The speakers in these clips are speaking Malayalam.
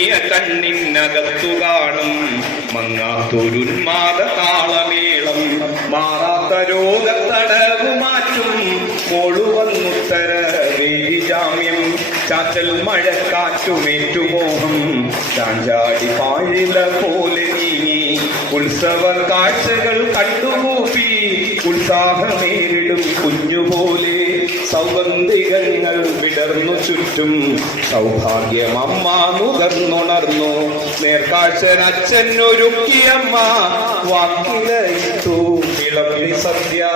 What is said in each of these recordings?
മങ്ങിയ കണ്ണിനകത്തു കാണും. മങ്ങാത്തൊരുന്മാത താളമേളം മാറാത്ത രോഗത്തടവ് മാറ്റും. കൊഴുവന്നുത്തര വേദിജാമ്യം ചാച്ചൽ മഴക്കാറ്റുമേറ്റുമോഹം ചാഞ്ചാടി പാഴില പോലെ നീങ്ങി ഉത്സവ കാഴ്ചകൾ കണ്ടുകൂപ്പി ഉത്സാഹമേരിടും കുഞ്ഞുപോലെ. സൗബന്ധികങ്ങൾ വിടർന്നു ചുറ്റും സൗഭാഗ്യം അമ്മ നുകർന്നുണർന്നു. നേർക്കാഴ്ച അച്ഛൻ ഒരുക്കിയമ്മ വാക്കിലു വിളമ്പി സദ്യ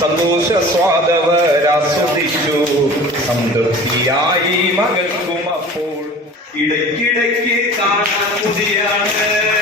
സന്തോഷ സ്വാദവരാസ്വദിച്ചു സംതൃപ്തിയായി മകൾക്കും അപ്പോൾ. ഇടയ്ക്കിടയ്ക്ക് കാണാൻ പുതിയാണ്.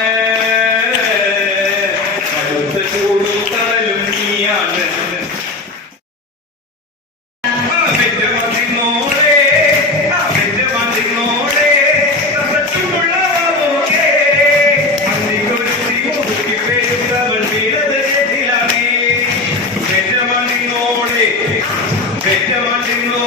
పెద్ద మండిలో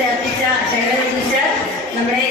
ചേർപ്പിച്ച ശൈലജ ടീച്ചർ നമ്മുടെ